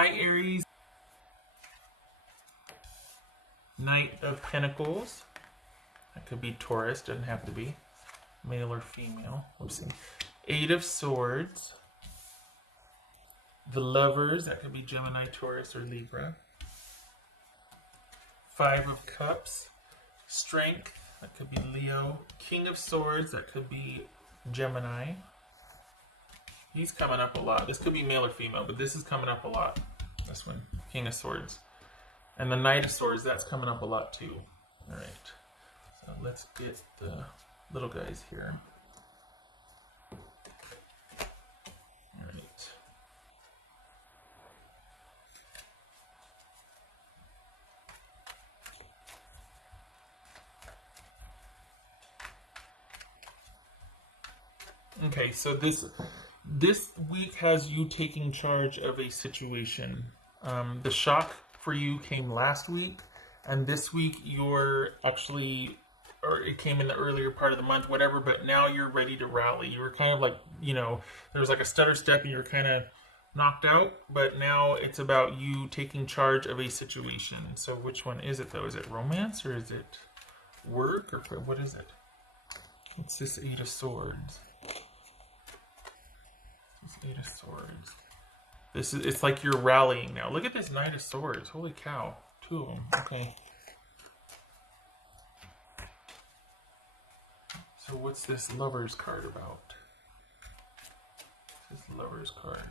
Hi, Aries. Knight of Pentacles. That could be Taurus, doesn't have to be. Male or female. Let's see. Eight of Swords. The Lovers, that could be Gemini, Taurus, or Libra. Five of Cups. Strength, that could be Leo. King of Swords, that could be Gemini. He's coming up a lot. This could be male or female, but this is coming up a lot. This one, King of Swords. And the Knight of Swords, that's coming up a lot too. All right. So let's get the little guys here. All right. Okay, so this week has you taking charge of a situation. The shock for you came last week, and this week you're actually, or it came in the earlier part of the month, whatever, but now you're ready to rally. You were kind of like, you know, there was like a stutter step and you were kind of knocked out, but now it's about you taking charge of a situation. So which one is it though? Is it romance or is it work or what is it? What's this Eight of Swords? Eight of Swords. It's like you're rallying now. Look at this Knight of Swords. Holy cow. Two of them. Okay. So what's this Lover's card about? This Lover's card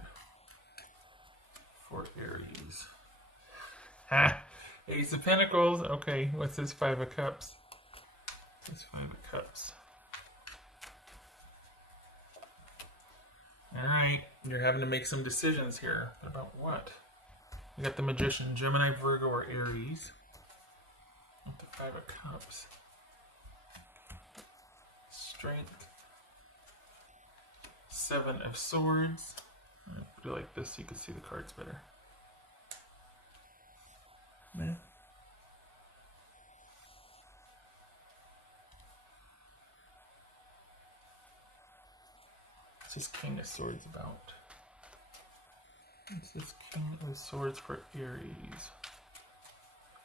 for Aries. Ha! Ace of Pentacles. Okay. What's this Five of Cups? This Five of Cups. All right, you're having to make some decisions here. About what? You got the Magician, Gemini, Virgo, or Aries. With the Five of Cups. Strength. Seven of Swords. I'll do it like this so you can see the cards better. Man. What's this King of Swords about? What's this King of Swords for Aries?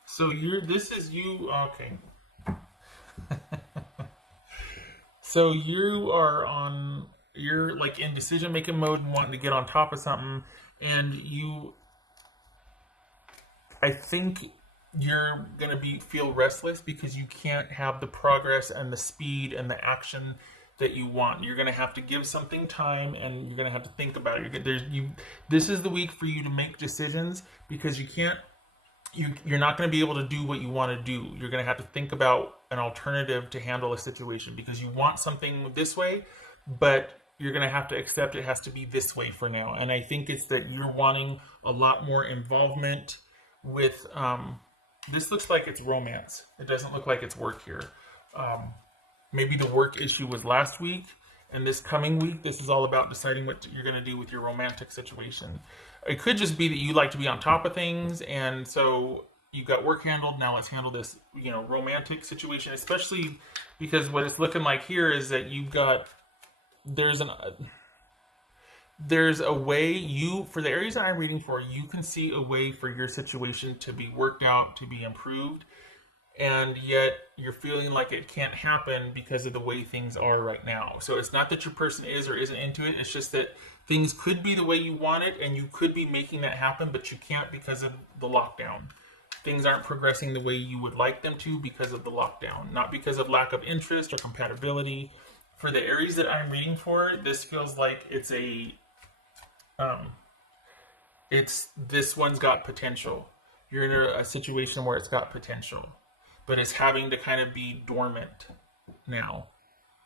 So this is you, okay. So you're like in decision-making mode and wanting to get on top of something, and I think you're gonna feel restless because you can't have the progress and the speed and the action that you want. You're going to have to give something time, and you're going to have to think about it. This is the week for you to make decisions because you're not going to be able to do what you want to do. You're going to have to think about an alternative to handle a situation because you want something this way, but you're going to have to accept it has to be this way for now. And I think it's that you're wanting a lot more involvement with, this looks like it's romance. It doesn't look like it's work here. Maybe the work issue was last week, and this coming week, this is all about deciding what you're going to do with your romantic situation. It could just be that you like to be on top of things, and so you got work handled. Now let's handle this, romantic situation, especially because what it's looking like here is that there's a way for the Aries that I'm reading for, you can see a way for your situation to be worked out, to be improved. And yet you're feeling like it can't happen because of the way things are right now. So it's not that your person is or isn't into it. It's just that things could be the way you want it, and you could be making that happen, but you can't because of the lockdown. Things aren't progressing the way you would like them to because of the lockdown, not because of lack of interest or compatibility. For the Aries that I'm reading for, this feels like this one's got potential. You're in a situation where it's got potential, but it's having to kind of be dormant now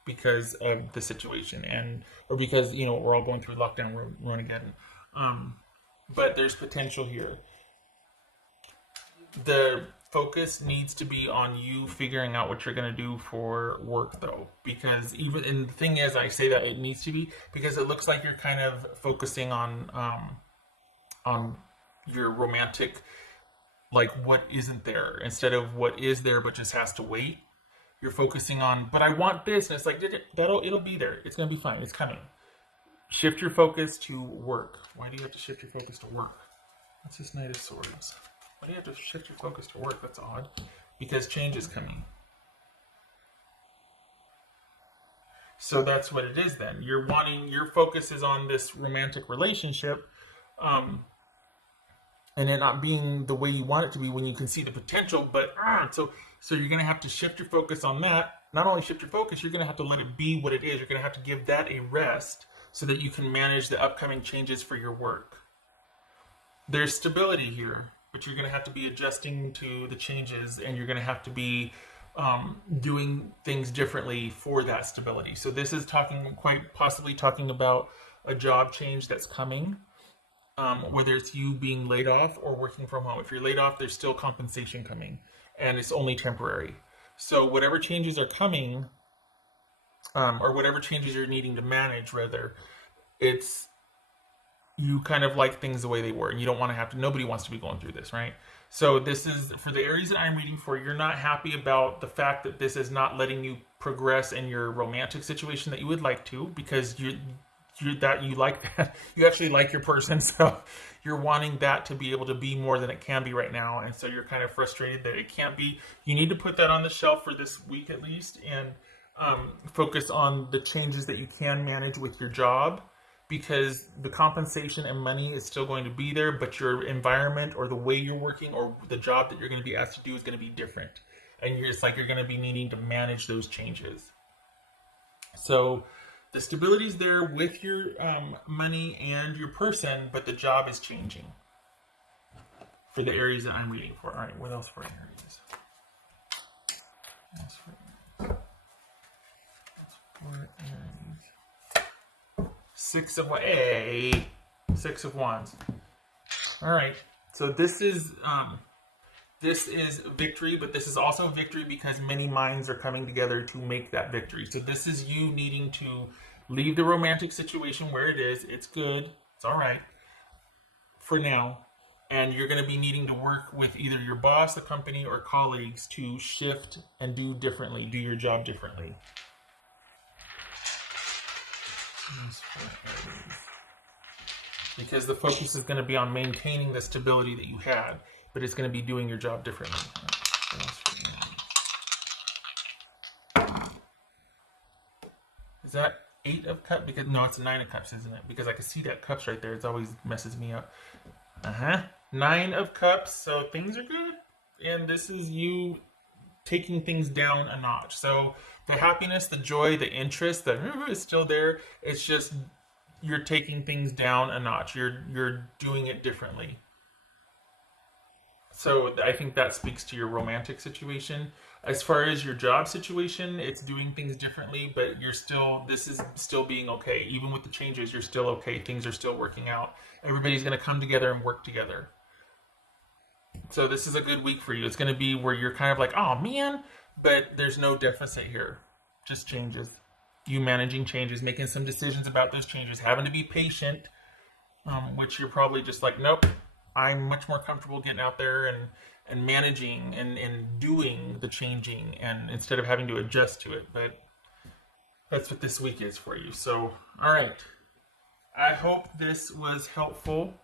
because of the situation or because, we're all going through lockdown, we're again. But there's potential here. The focus needs to be on you figuring out what you're going to do for work though, because and the thing is, I say that it needs to be because it looks like you're kind of focusing on your romantic, like what isn't there instead of what is there but just has to wait. You're focusing on, but I want this, and it's like it'll be there. It's gonna be fine. It's coming. Shift your focus to work. Why do you have to shift your focus to work? What's this Knight of Swords? Why do you have to shift your focus to work? That's odd. Because change is coming. So that's what it is then. You're wanting, your focus is on this romantic relationship, and it not being the way you want it to be when you can see the potential, but so you're going to have to shift your focus on that. Not only shift your focus, you're going to have to let it be what it is. You're going to have to give that a rest so that you can manage the upcoming changes for your work. There's stability here, but you're going to have to be adjusting to the changes, and you're going to have to be doing things differently for that stability. So this is quite possibly talking about a job change that's coming, whether it's you being laid off or working from home. If you're laid off, there's still compensation coming, and it's only temporary. So whatever changes are coming, or whatever changes you're needing to manage, rather, it's, you kind of like things the way they were, and you don't want to have to, nobody wants to be going through this, right? So this is, for the Aries that I'm reading for, you're not happy about the fact that this is not letting you progress in your romantic situation that you would like to, because you like that. You actually like your person, so you're wanting that to be able to be more than it can be right now, and so you're kind of frustrated that it can't be. You need to put that on the shelf for this week at least, and focus on the changes that you can manage with your job, because the compensation and money is still going to be there, but your environment or the way you're working or the job that you're going to be asked to do is going to be different. And you're going to be needing to manage those changes. So the stability is there with your money and your person, but the job is changing for the Aries that I'm reading for. All right, what else for Aries? Six of Wands. All right. So this is victory, but this is also victory because many minds are coming together to make that victory. So this is you needing to leave the romantic situation where it is. It's good. It's all right for now. And you're going to be needing to work with either your boss, the company, or colleagues to shift and do differently, do your job differently. Because the focus is going to be on maintaining the stability that you had, but it's going to be doing your job differently. Is that 8 of Cups? Because no, it's a 9 of Cups, isn't it? Because I can see that cups right there. It always messes me up. 9 of Cups. So things are good, and this is you taking things down a notch. So the happiness, the joy, the interest, is still there. It's just you're taking things down a notch. You're doing it differently. So I think that speaks to your romantic situation. As far as your job situation, it's doing things differently, but this is still being okay. Even with the changes, you're still okay. Things are still working out. Everybody's going to come together and work together. So this is a good week for you. It's going to be where you're kind of like, oh man, but there's no deficit here. Just changes. You managing changes, making some decisions about those changes, having to be patient, which you're probably just like, nope, I'm much more comfortable getting out there and managing and doing the changing, and instead of having to adjust to it. But that's what this week is for you. So, all right. I hope this was helpful.